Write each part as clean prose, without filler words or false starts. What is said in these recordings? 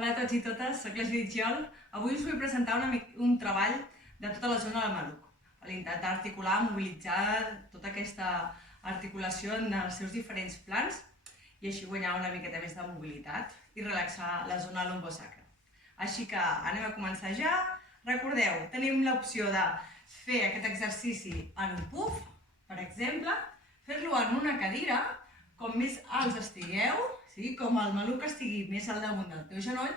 Hola a tots i totes, soc la Judit Giol. Avui us vull presentar un treball de tota la zona del maluc, per intentar articular, mobilitzar tota aquesta articulació en els seus diferents plans i així guanyar una miqueta més de mobilitat i relaxar la zona lumbosacra. Així que anem a començar ja. Recordeu, tenim l'opció de fer aquest exercici en un puff, per exemple, fer-lo en una cadira, com més alts estigueu, sí? Com el maluc estigui més al damunt del teu genoll,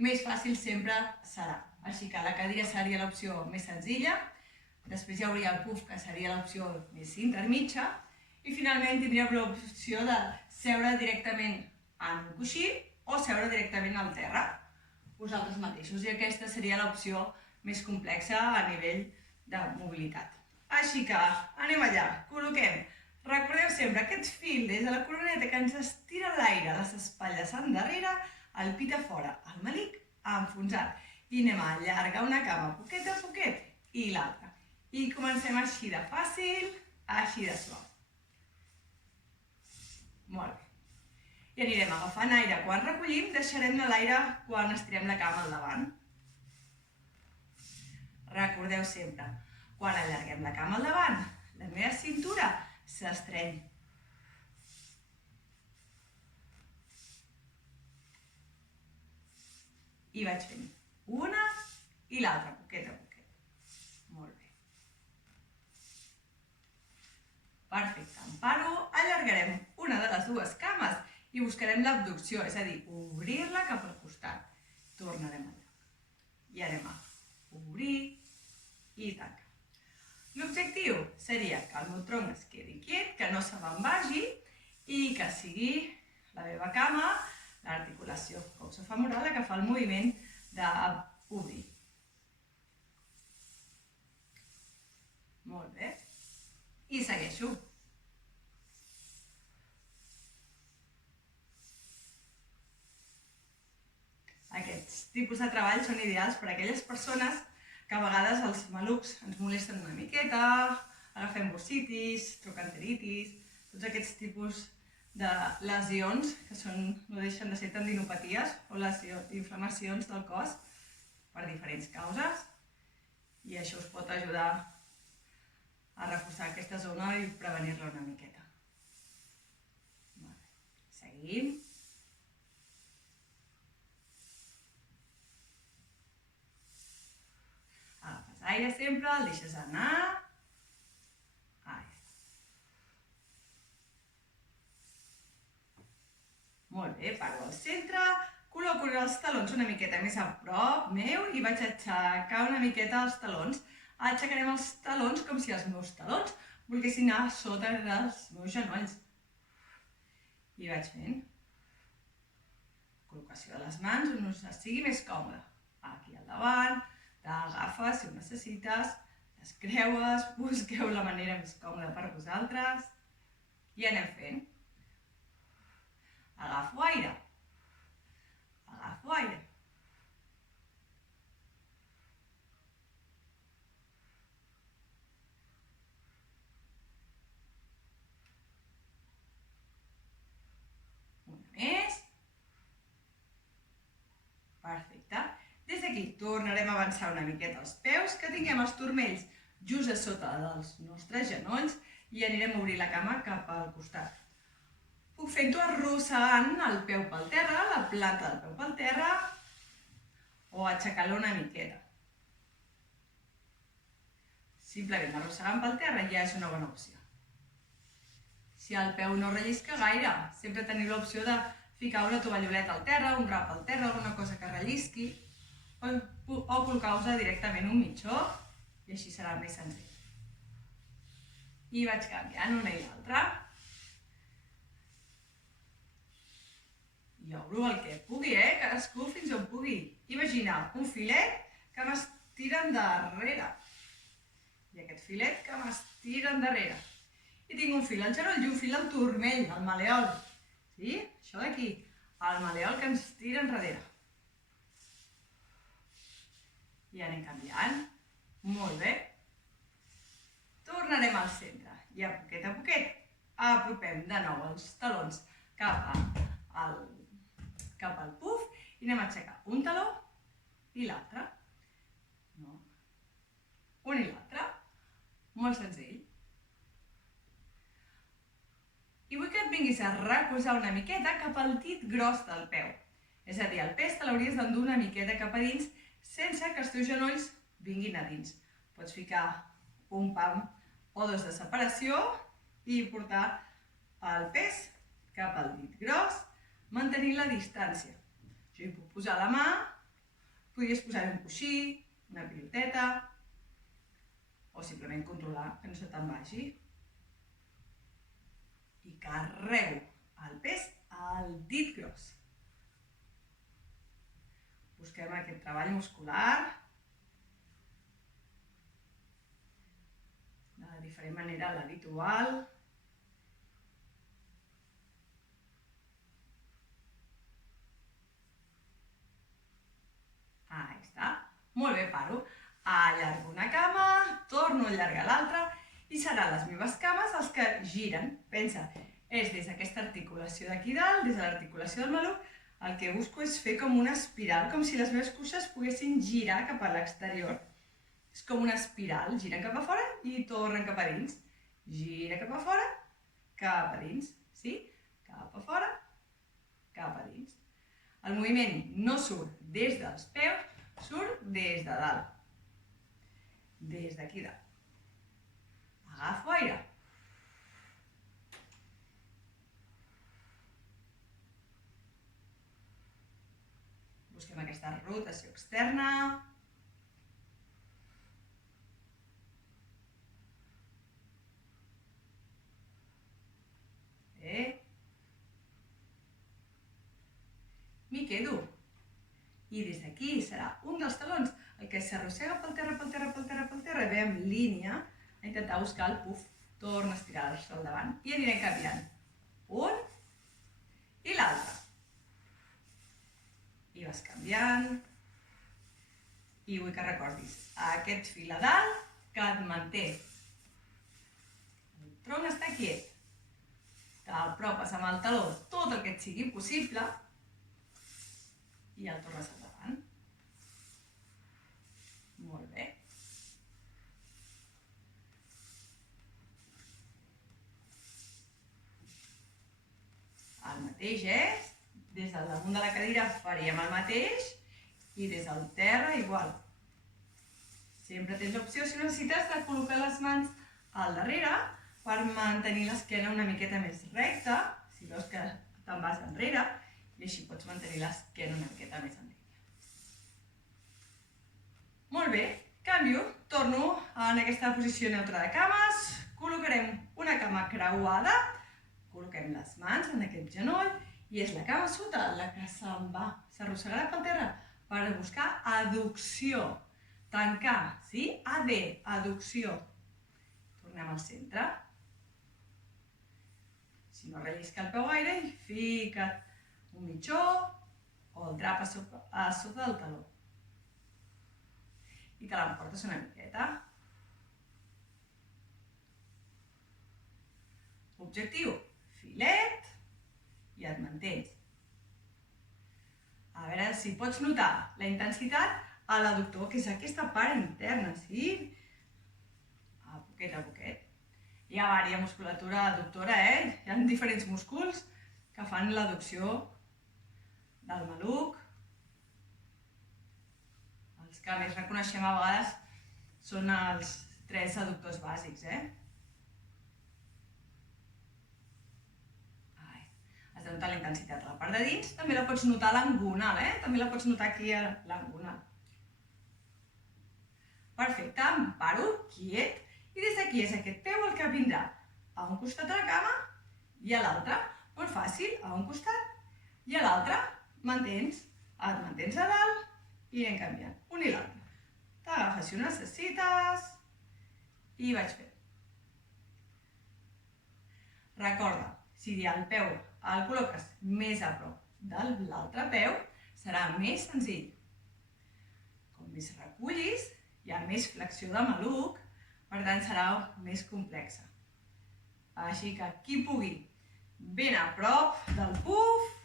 més fàcil sempre serà. Així que la cadira seria l'opció més senzilla, després hi hauria el puff, que seria l'opció més intermitja, i finalment tindríem l'opció de seure directament en un coixí o seure directament al terra, vosaltres mateixos, i aquesta seria l'opció més complexa a nivell de mobilitat. Així que anem allà, col·loquem. Recordeu sempre aquest fil des de la coroneta que ens estira l'aire, les espatlles endarrere, el pit a fora, el melic enfonsat. I anem a allargar una cama poquet a poquet i l'altra. I comencem així de fàcil, així de suau. Molt bé. I anirem agafant aire quan recollim, deixarem l'aire quan estirem la cama al davant. Recordeu sempre, quan allarguem la cama al davant, la meva cintura s'estreny. I vaig fent una i l'altra, poquet a poquet. Molt bé. Perfecte, em paro, allargarem una de les dues cames i buscarem l'abducció, és a dir, obrir-la cap al costat. Tornarem allà. I anem a obrir i tancar. L'objectiu seria que el meu tronc es quedi quiet, que no se me'n vagi i que sigui la meva cama, l'articulació coxofemoral, la que fa el moviment d'obrir. Molt bé. I segueixo. Aquests tipus de treball són ideals per a aquelles persones que a vegades els malucs ens molesten una miqueta, agafem bursitis, trochanteritis, tots aquests tipus de lesions que no deixen de ser tendinopaties o inflamacions del cos per diferents causes, i això us pot ajudar a reforçar aquesta zona i prevenir-la una miqueta. Seguim. Agafes aire sempre, el deixes anar. Molt bé, paro al centre, col·loco els talons una miqueta més a prop meu i vaig aixecar una miqueta els talons. Aixecarem els talons com si els meus talons volguessin anar sota dels meus genolls. I vaig fent. Col·locació de les mans on us sigui més còmode. Aquí al davant, t'agafes si ho necessites, les creues, busqueu la manera més còmoda per vosaltres i anem fent. Agafo aire. Agafo aire. Una més. Perfecte. Des d'aquí tornarem a avançar una miqueta els peus, que tinguem els turmells just a sota dels nostres genolls i anirem a obrir la cama cap al costat. Puc fent-ho arrossegant el peu pel terra, la planta del peu pel terra, o aixecant-lo una miqueta. Simplement arrossegant pel terra ja és una bona opció. Si el peu no rellisca gaire, sempre teniu l'opció de ficar una tovalloleta al terra, un drap al terra, alguna cosa que rellisqui, o col·locar-vos directament un mitjó, i així serà més senzill. I vaig canviant una i l'altra. I obro el que pugui, cadascú fins on pugui. Imagina un filet que m'estira endarrere. I aquest filet que m'estira endarrere. I tinc un fil al genoll i un fil al turmell, al maleol. Sí? Això d'aquí. El maleol que ens tira enrere. I anem canviant. Molt bé. Tornarem al centre. I a poquet apropem de nou els talons cap al puff i anem a aixecar un taló i l'altre. Un i l'altre. Molt senzill. I vull que et vinguis a recolzar una miqueta cap al dit gros del peu. És a dir, el pes te l'hauries d'endur una miqueta cap a dins sense que els teus genolls vinguin a dins. Pots ficar un pam o dos de separació i portar el pes cap al dit gros, mantenint la distància. Jo hi puc posar la mà, podries posar un coixí, una piloteta, o simplement controlar que no se te'n vagi. I carrego el pes al dit gros. Busquem aquest treball muscular de diferent manera a l'habitual. Ahí està. Molt bé, paro. Allargo una cama, torno a allargar l'altra i seran les meves cames els que giren. Pensa, és des d'aquesta articulació d'aquí dalt, des de l'articulació del maluc, el que busco és fer com una espiral, com si les meves cuixes poguessin girar cap a l'exterior. És com una espiral, giren cap a fora i tornen cap a dins. Gira cap a fora, cap a dins. Sí? Cap a fora, cap a dins. El moviment no surt des dels peus, surt des de dalt. Des d'aquí dalt. Agafo aire. Busquem aquesta rotació externa. Bé. M'hi quedo. I des d'aquí serà un dels talons el que s'arrossega pel terra, pel terra, pel terra, pel terra, i ve en línia a intentar buscar el puf. Torna a estirar-se al davant i anirem canviant. Un i l'altre. I vas canviant. I vull que recordis aquest fil a dalt que et manté. El tronc està quiet. T'apropes amb el taló tot el que et sigui possible i el tornes al davant. Molt bé. El mateix, Des del damunt de la cadira faríem el mateix i des del terra igual. Sempre tens l'opció, si necessites, de col·locar les mans al darrere per mantenir l'esquena una miqueta més recta, si veus que te'n vas enrere, i així pots mantenir l'esquena una miqueta més enrere. Molt bé, canvio, torno en aquesta posició neutra de cames, col·locarem una cama creuada, col·loquem les mans en aquest genoll i és la cama sota la que se'n va, s'arrossegarà pel terra per buscar adducció, tancar, sí? AD, adducció. Tornem al centre. Si no rellisca el peu gaire, fica't un mitjó o el drap a sota del taló. I te l'emportes una miqueta. Objectiu, filet i et mantens. A veure si pots notar la intensitat a l'adductor, que és aquesta part interna, sí? A poquet. Hi ha diversa musculatura adductora, Hi ha diferents músculs que fan l'adducció del maluc. Els que més reconeixem a vegades són els 3 adductors bàsics, Has de notar la intensitat a la part de dins, també la pots notar a l'angonal, També la pots notar aquí a l'angonal. Perfecte, em paro, quiet, i des d'aquí és aquest peu el que vindrà a un costat de la cama i a l'altre. Molt fàcil, a un costat i a l'altre. Et mantens a dalt i anem canviant, un i l'altre. T'agafes si ho necessites i vaig fent. Recorda, si el peu el col·loques més a prop de l'altre peu, serà més senzill. Com més recullis, hi ha més flexió de maluc, per tant serà més complexa. Així que qui pugui ben a prop del puf,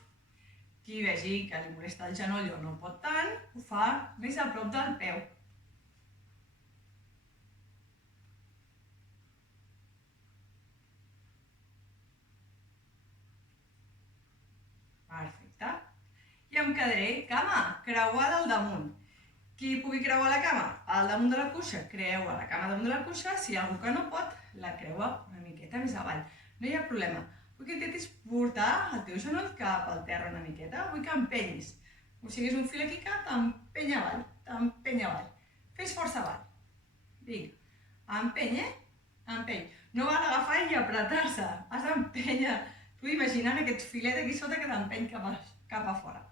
Qui vegi que li molesta el genoll o no pot tant, ho fa més a prop del peu. Perfecte. I em quedaré cama creuada al damunt. Qui pugui creuar la cama al damunt de la cuixa, creua la cama damunt de la cuixa. Si hi ha algú que no pot, la creua una miqueta més avall. No hi ha problema. Vull que intentis portar el teu genoll cap al terra una miqueta. Vull que empenyis. Com si hagués un fil aquí que t'empeny avall, t'empeny avall. Fes força avall. Vinga. Empeny, empeny. No val agafar i apretar-se. Has d'empènyer. Tu imagina't aquest filet aquí sota que t'empeny cap a fora.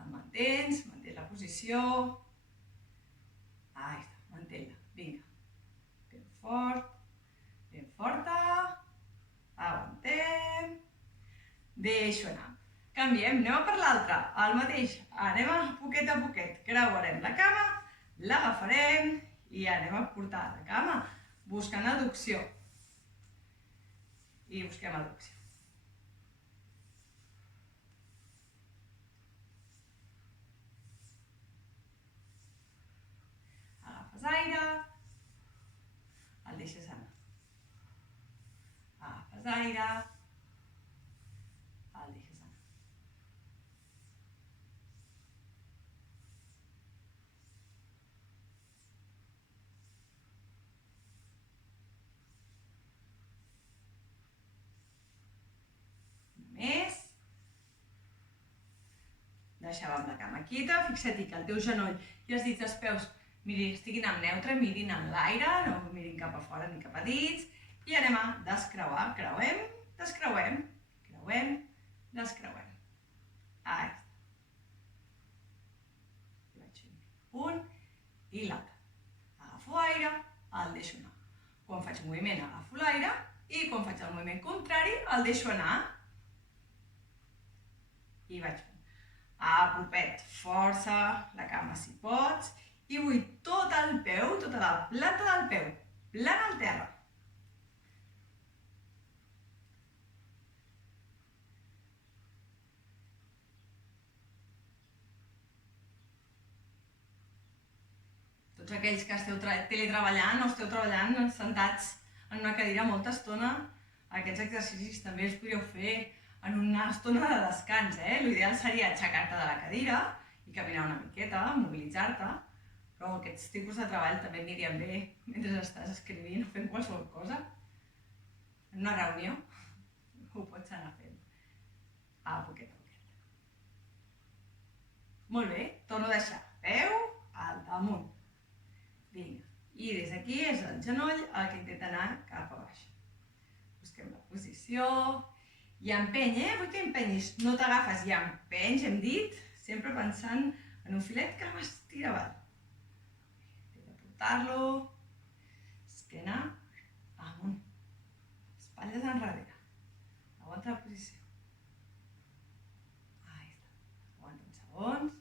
El mantens la posició. Ahí està, mantén-la. Vinga. Ben fort, ben forta. Aguantem. Deixo anar. Canviem, anem a per l'altra. El mateix. Anem a poquet. Creuarem la cama, l'agafarem i anem a portar la cama buscant adducció. I busquem adducció. Agafes aire, el deixes anar. Agafes aire, el deixes anar. Més. Deixàvem la cama quieta, fixa't que el teu genoll i els dits dels peus estiguin en neutre, mirin en l'aire, no mirin cap a fora ni cap a dins, i anem a descreuar. Creuem, descreuem, creuem, descreuem. Ara està. Vaig fent un i l'altre. Agafo aire, el deixo anar. Quan faig moviment agafo l'aire i quan faig el moviment contrari el deixo anar. I vaig fent. Apropet força la cama si pots i vull tot el peu, tota la planta del peu, plana al terra. Tots aquells que esteu teletreballant o esteu treballant sentats en una cadira molta estona, aquests exercicis també els podríeu fer en una estona de descans. L'ideal seria aixecar-te de la cadira i caminar una miqueta, mobilitzar-te, però aquests tipus de treball també anirien bé mentre estàs escrivint o fent qualsevol cosa. En una reunió ho pots anar fent a poquet a poquet. Molt bé, torno a deixar peu al damunt. Vinga, i des d'aquí és el genoll el que intenta anar cap a baix. Busquem la posició i empeny, vull que empenyis. No t'agafes i empenys, hem dit, sempre pensant en un filet que m'estira avall. Intenta portar-lo, esquena amunt, espatlles enrere. Aguanta la posició. Ahí està. Aguanta uns segons.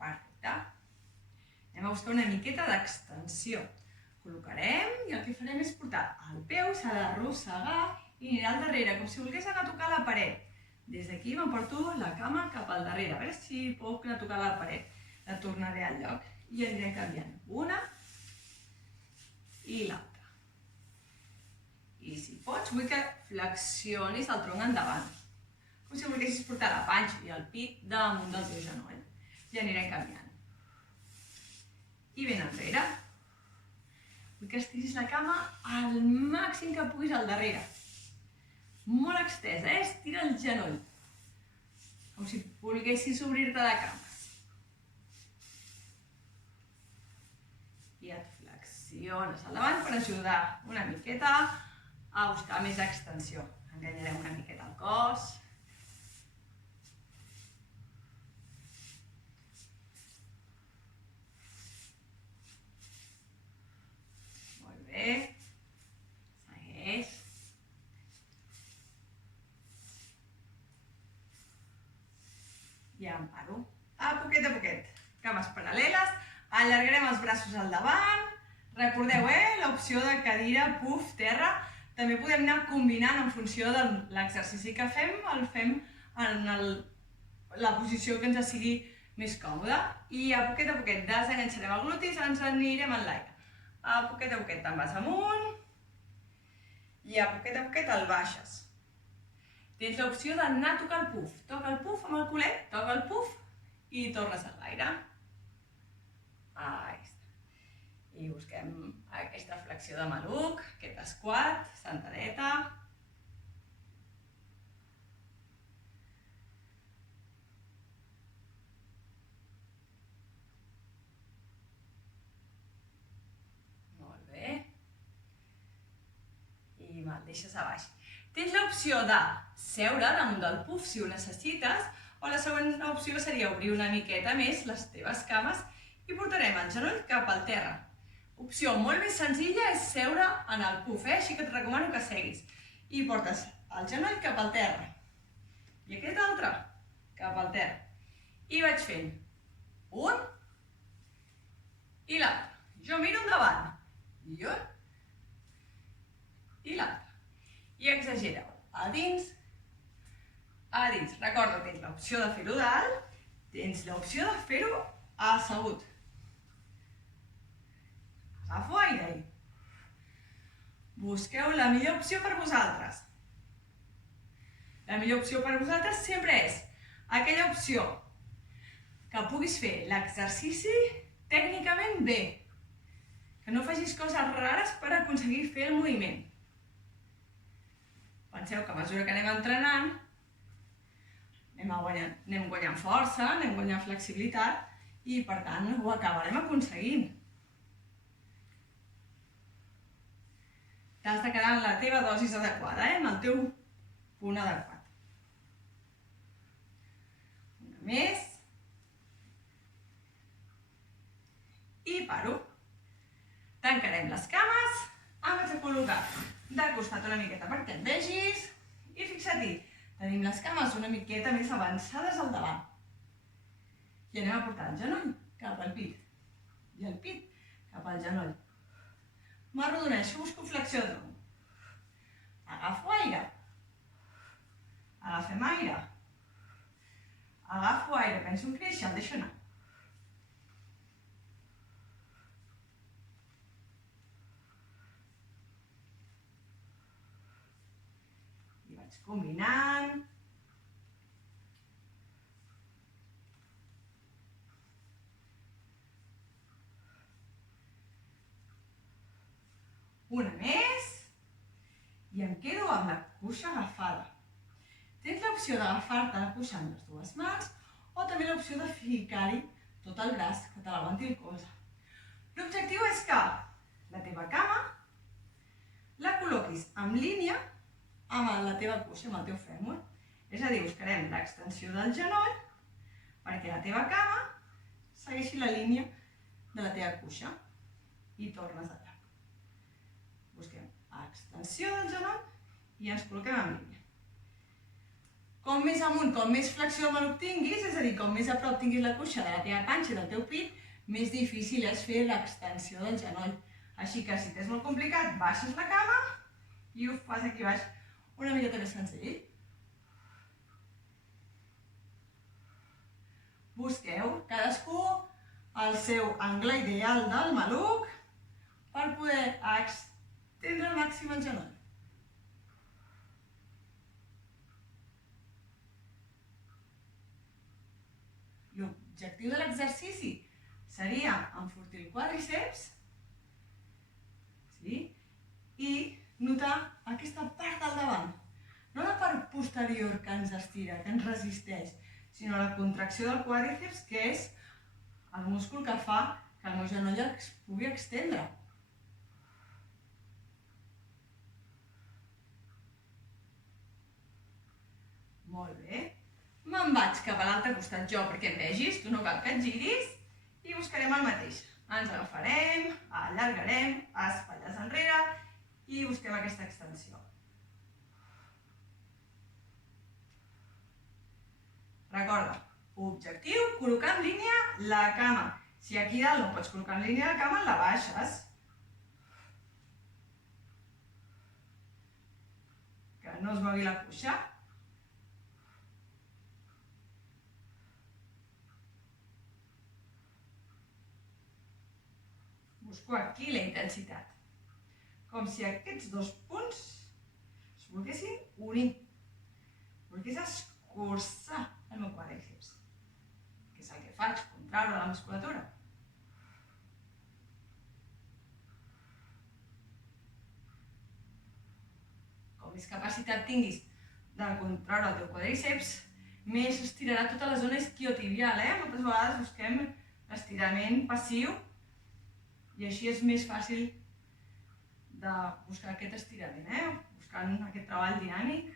Perfecte. Anem a buscar una miqueta d'extensió. Col·locarem i el que farem és portar el peu, s'ha d'arrossegar i anirà al darrere, com si volgués anar a tocar la paret. Des d'aquí m'emporto la cama cap al darrere, a veure si puc anar a tocar la paret. La tornaré al lloc i anirem canviant una i l'altra. I si pots, vull que flexionis el tronc endavant, com si volguessis portar la panxa i el pit damunt del teu genoll. I anirem canviant. I ben enrere. Vull que estiris la cama al màxim que puguis al darrere. Molt extesa, estira el genoll. Com si volguessis obrir-te de cames. I et flexiones al davant per ajudar una miqueta a buscar més extensió. Enganyarem una miqueta el cos. Molt bé. Segueix. I em paro. A poquet, cames paral·leles, allargarem els braços al davant, Recordeu, l'opció de cadira, puf, terra, també podem anar combinant en funció de l'exercici que fem, el fem en la posició que ens sigui més còmoda. I a poquet desenganxarem el glutis, ens anirem en l'aire. A poquet te'n vas amunt i a poquet el baixes. Tens l'opció d'anar a tocar el puf. Toca el puf amb el culet, toca el puf i tornes a l'aire. Ahí està. I busquem aquesta flexió de maluc, aquest squat, sentadeta. Molt bé. I me'l deixes a baix. Tens l'opció de seure damunt del puf si ho necessites, o la següent opció seria obrir una miqueta més les teves cames i portarem el genoll cap al terra. Opció molt més senzilla és seure en el puf, així que et recomano que seguis. I portes el genoll cap al terra. I aquest altre cap al terra. I vaig fent un i l'altre. Jo miro endavant. I un i l'altre. I exagereu. A dins. Recorda, tens l'opció de fer-ho dalt, tens l'opció de fer-ho assegut. Agafo aire i busqueu la millor opció per vosaltres. La millor opció per vosaltres sempre és aquella opció que puguis fer l'exercici tècnicament bé. Que no facis coses rares per aconseguir fer el moviment. Penseu que a mesura que anem entrenant, anem guanyant força, anem guanyant flexibilitat i, per tant, ho acabarem aconseguint. T'has de quedar en la teva dosis adequada, en el teu punt adequat. Una més. I paro. Tancarem les cames, em vaig a col·locar de costat una miqueta perquè et vegis i fixa't-hi, tenim les cames una miqueta més avançades al davant. I anem a portar el genoll cap al pit i el pit cap al genoll. M'arrodoneixo, busco flexió de tronc. Agafo aire. Agafem aire. Agafo aire, penso en créixer, el deixo anar. I vaig combinant. Una més i em quedo amb la cuixa agafada. Tens l'opció d'agafar-te la cuixa amb les dues mans o també l'opció de ficar-hi tot el braç, que te l'aguanti el colze. L'objectiu és que la teva cama la col·loquis en línia amb la teva cuixa, amb el teu fèmur. És a dir, buscarem l'extensió del genoll perquè la teva cama segueixi la línia de la teva cuixa i tornes allà. Busquem extensió del genoll i ens col·loquem en línia. Com més amunt, com més flexió de maluc tinguis, és a dir, com més a prop tinguis la cuixa de la teva panxa i del teu pit, més difícil és fer l'extensió del genoll. Així que si t'és molt complicat, baixes la cama i ho fas aquí baix una miqueta més senzill. Busqueu cadascú el seu angle ideal del maluc per poder extendre al màxim el genoll. L'objectiu de l'exercici seria enfortir el quàdriceps i notar aquesta part del davant. No la part posterior que ens estira, que ens resisteix, sinó la contracció del quàdriceps, que és el múscul que fa que el meu genoll es pugui extendre. Molt bé. Me'n vaig cap a l'altre costat jo perquè em vegis, tu no cal que et giris, i buscarem el mateix. Ens agafarem, allargarem, espatlles enrere i busquem aquesta extensió. Recorda, objectiu, col·locar en línia la cama. Si aquí dalt no pots col·locar en línia la cama, la baixes. es mogui la cuixa. Busco aquí la intensitat. Com si aquests dos punts es volguessin unir. Volgués escurçar el meu quadríceps. Que és el que faig, contraure la musculatura. Com més capacitat tinguis de contraure el teu quadríceps, més estirarà tota la zona isquiotibial. Moltes vegades busquem l'estirament passiu i així és més fàcil de buscar aquest estirament, buscant aquest treball dinàmic.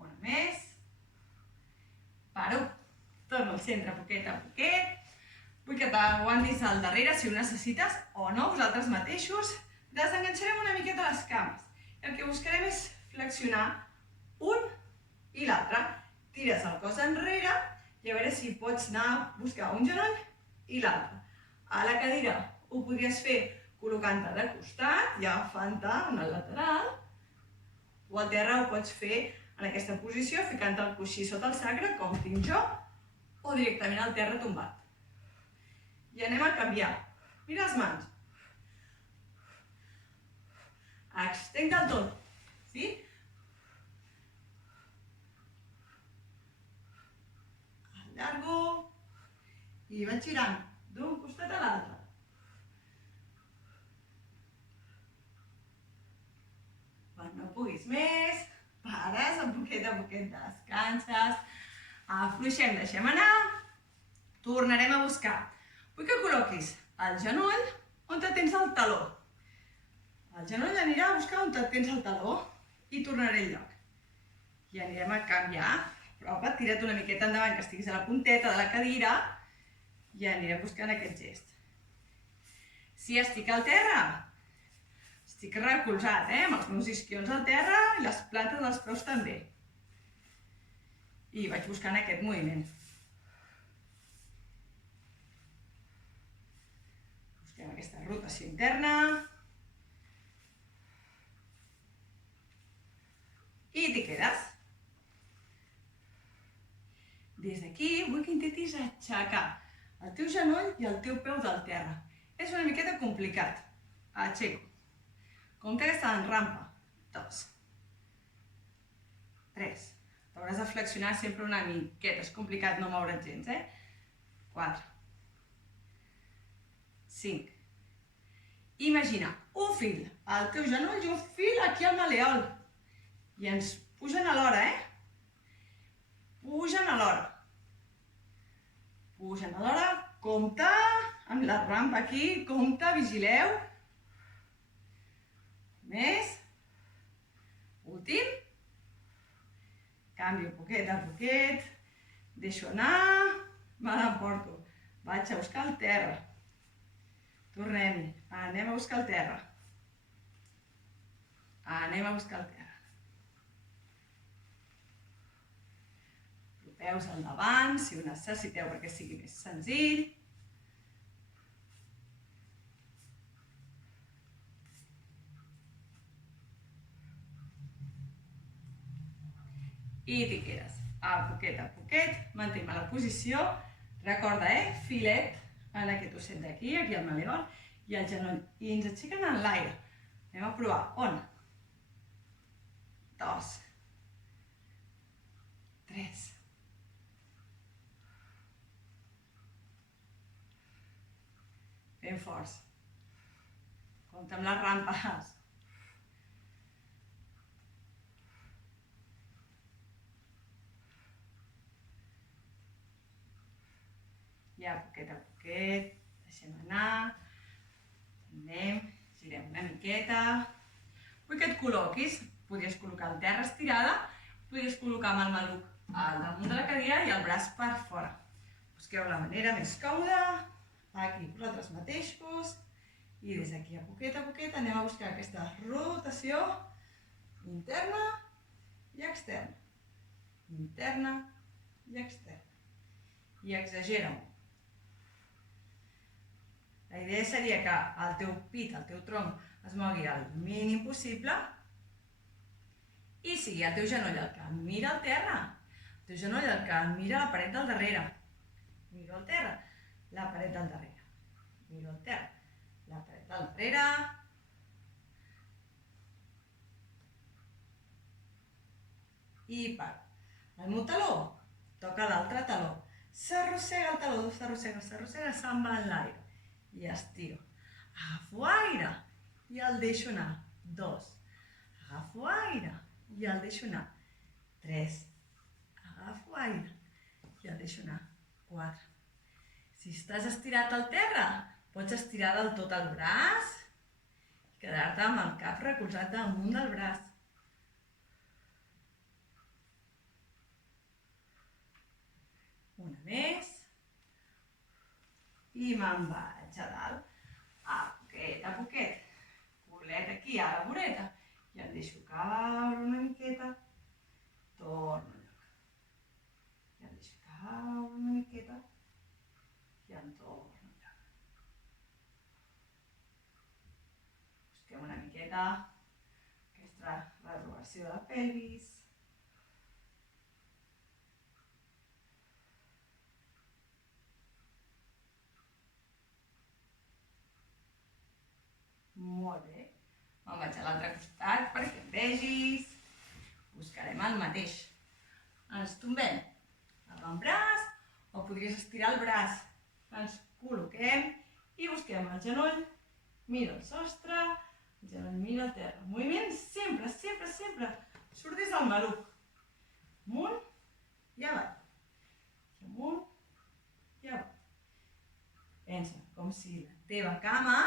Una més. Paro. Torno al centre, poquet a poquet. Vull que t'aguantis al darrere si ho necessites o no, vosaltres mateixos. Desenganxarem una miqueta les cames. El que buscarem és flexionar un i l'altre. Tires el cos enrere i a veure si pots anar a buscar un genoll i l'altre. A la cadira ho podries fer col·locant-te de costat i agafant-te en el lateral. O al terra ho pots fer en aquesta posició, ficant el coixí sota el sacre, com tinc jo, o directament al terra tombat. I anem a canviar. Mira les mans. Extenc del tot. Sí? Allargo i vaig girant d'un costat a l'altre. Quan no puguis més, pares a poquet, descanses, afluixem, deixem anar, tornarem a buscar. Vull que col·loquis el genoll on tens el taló. El genoll anirà a buscar on tens el taló i tornaré al lloc. I anirem a canviar. Prova, tira't una miqueta endavant, que estiguis a la punteta de la cadira i anirem buscant aquest gest. Si estic al terra, estic recolzat, amb els meus isquions al terra i les plantes dels peus també. I vaig buscant aquest moviment. Busquem aquesta rotació interna. I t'hi quedes. Des d'aquí vull que intentis aixecar el teu genoll i el teu peu del terra. És una miqueta complicat. Aixeco. Com que està en rampa. 2. 3. T'hauràs de flexionar sempre una miqueta. És complicat no moure't gens, 4. 5. Imagina un fil al teu genoll i un fil aquí al maleol. I ens pugen alhora, Pugen alhora. Pugen alhora. Compte amb la rampa aquí. Compte, vigileu. Més. Últim. Canvio poquet a poquet. Deixo anar. Me l'emporto. Vaig a buscar el terra. Tornem-hi. Anem a buscar el terra. Anem a buscar el terra. Peus endavant, si ho necessiteu perquè sigui més senzill. I t'hi quedes. A poquet, mantenim la posició. Recorda, filet en aquest osset d'aquí, aquí al maleol, i el genoll. I ens aixequen en l'aire. Anem a provar. 1. 2. 3. Ben forts. Compte amb les rampes. I a poquet, deixem anar. Anem, girem una miqueta. Vull que et col·loquis. Podries col·locar el terra estirada, podries col·locar amb el maluc al damunt de la cadira i el braç per fora. Busqueu la manera més còmoda. Aquí, vosaltres mateixos, i des d'aquí a poquet anem a buscar aquesta rotació interna i externa. Interna i externa. I exagera-ho. La idea seria que el teu pit, el teu tronc, es mogui el mínim possible I sigui el teu genoll el que mira el terra, el teu genoll el que mira la paret del darrere. Miro el terra, la paret del darrere. Miro el terra, la paret del darrere. I paro. El meu taló toca l'altre taló. S'arrossega el taló, s'arrossega, se'n va en l'aire. I estiro. Agafo aire i el deixo anar. 2. Agafo aire i el deixo anar. 3. Agafo aire i el deixo anar. 4. Si estàs estirat al terra, pots estirar del tot el braç i quedar-te amb el cap recolzat damunt del braç. Una més. I me'n vaig a dalt. A poquet. Culet aquí a la voreta. I el deixo caure una miqueta. Torno a lloc. I el deixo caure una miqueta. I em torno a lloc. Busquem una miqueta aquesta retroversió de la pelvis. Molt bé. Me'n vaig a l'altre costat perquè em vegis. Buscarem el mateix. Ens tombem l'avantbraç o podries estirar el braç. Ens col·loquem i busquem el genoll. Mira el sostre, el genoll mira el terra. Moviment sempre, sempre, sempre. Surt des del maluc. Amunt i avall. Amunt i avall. Pensa com si la teva cama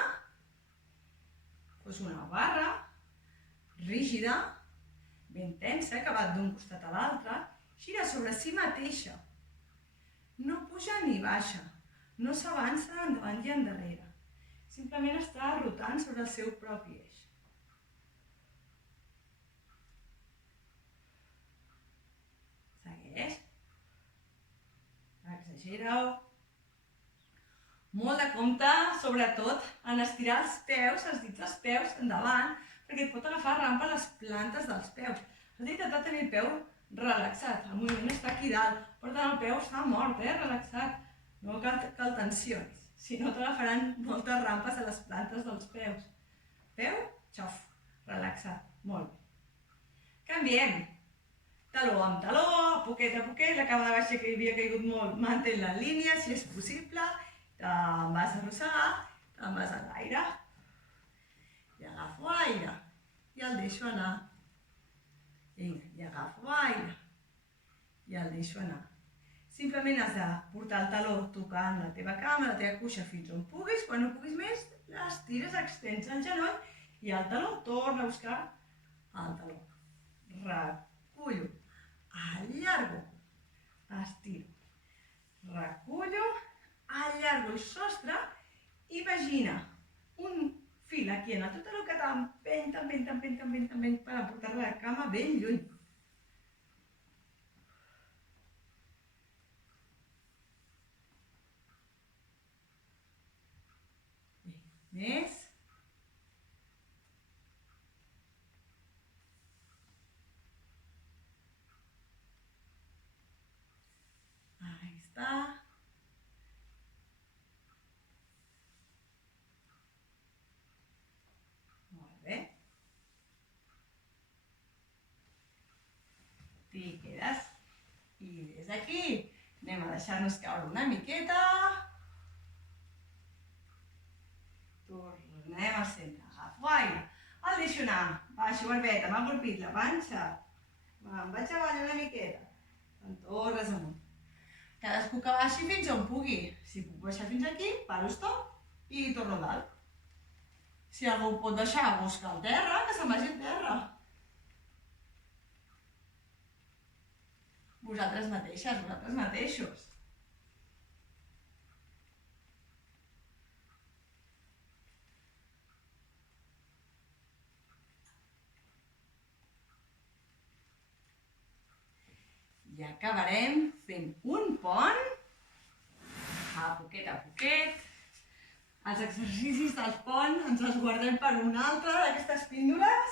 fos una barra rígida, ben tensa, que va d'un costat a l'altre, gira sobre si mateixa. No puja ni baixa, no s'avança endavant i endarrere. Simplement està rotant sobre el seu propi eix. Segueix. Exagera-ho. Molt de compte, sobretot, en estirar els peus, els dits dels peus endavant, perquè et pot agafar rampa a les plantes dels peus. Has d'intentar tenir el peu relaxat, el moviment està aquí dalt, per tant el peu està mort, relaxat. No cal tensions, si no t'agafaran moltes rampes a les plantes dels peus. Peu, xof, relaxat, molt bé. Canviem. Taló amb taló, a poquet, la cama de baixa que havia caigut molt, mantén la línia, si és possible. Te'n vas a arrossegar, te'n vas a l'aire. I agafo aire i el deixo anar. Vinga, i agafo aire i el deixo anar. Simplement has de portar el taló tocant la teva cama, la teva cuixa fins on puguis. Quan no puguis més, l'estires, extens el genoll i el taló torna a buscar el taló. Recullo, allargo, estiro, recullo, allargo el sostre i vagina. Un fil aquí en el teu taló que t'empeny per portar la cama ben lluny. Més. Ahí està. Molt bé. T'hi quedes. I des d'aquí anem a deixar-nos caure una miqueta. Tornem al centre. Agafo aire. El deixo anar. Baixo barbeta, m'ha colpit la panxa. Me'n vaig avall una miqueta. Te'n tornes amunt. Cadascú que baixi fins on pugui. Si puc baixar fins aquí, paro stop i torno a dalt. Si algú pot deixar a buscar el terra, que se'n vagi al terra. Vosaltres mateixes, vosaltres mateixos. I acabarem fent un pont, a poquet. Els exercicis del pont ens els guardem per un altre d'aquestes píndoles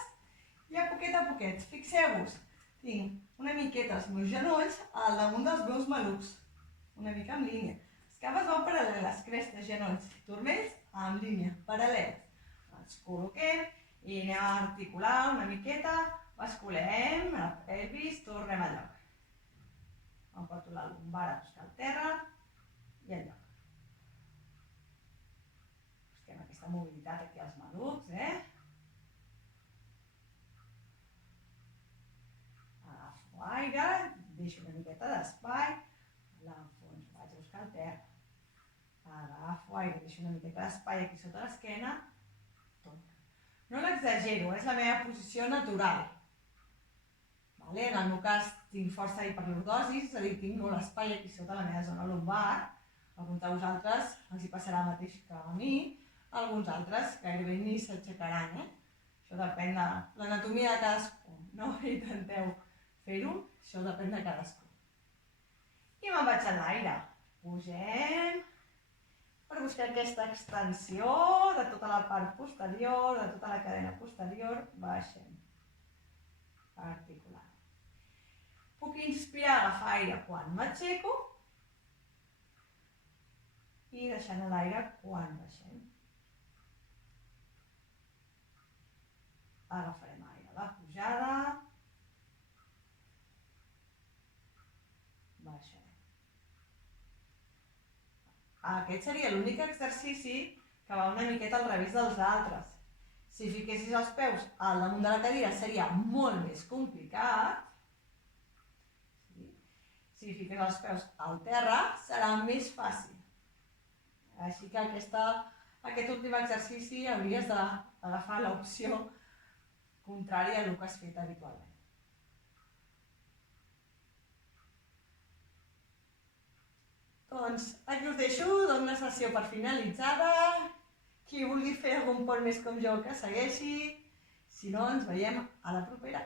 I a poquet, fixeu-vos, tinc una miqueta els meus genolls al damunt dels meus malucs, una mica en línia. Les cames van paral·leles, crestes, genolls, turmells en línia, paral·lels. Ens col·loquem i anem a articular una miqueta, basculem a la pelvis, tornem al lloc. Em porto la lumbar a buscar el terra i al lloc. Busquem aquesta mobilitat aquí als malucs, Agafo aire, deixo una miqueta d'espai, l'enfonso, vaig a buscar el terra. Agafo aire, deixo una miqueta d'espai aquí sota l'esquena, torno. No l'exagero, és la meva posició natural. En el meu cas tinc força hiperlordosi, és a dir, tinc molt espai aquí sota la meva zona lumbar. Alguns de vosaltres els hi passarà el mateix que a mi, alguns altres gairebé ni s'aixecaran. Això depèn de l'anatomia de cadascú, no intenteu fer-ho, això depèn de cadascú. I me'n vaig a l'aire. Pugem per buscar aquesta extensió de tota la part posterior, de tota la cadena posterior, baixem. Articulant. Puc inspirar, agafar aire quan m'aixeco i deixant l'aire quan baixem. Agafarem aire a la pujada, baixarem. Aquest seria l'únic exercici que va una miqueta al revés dels altres. Si fiquessis els peus al damunt de la cadira seria molt més complicat. Si fiques els peus al terra serà més fàcil. Així que aquest últim exercici hauries d'agafar l'opció contrària al que has fet habitualment. Doncs aquí us deixo, dono una sessió per finalitzada. Qui vulgui fer algun pont més com jo que segueixi, si no ens veiem a la propera.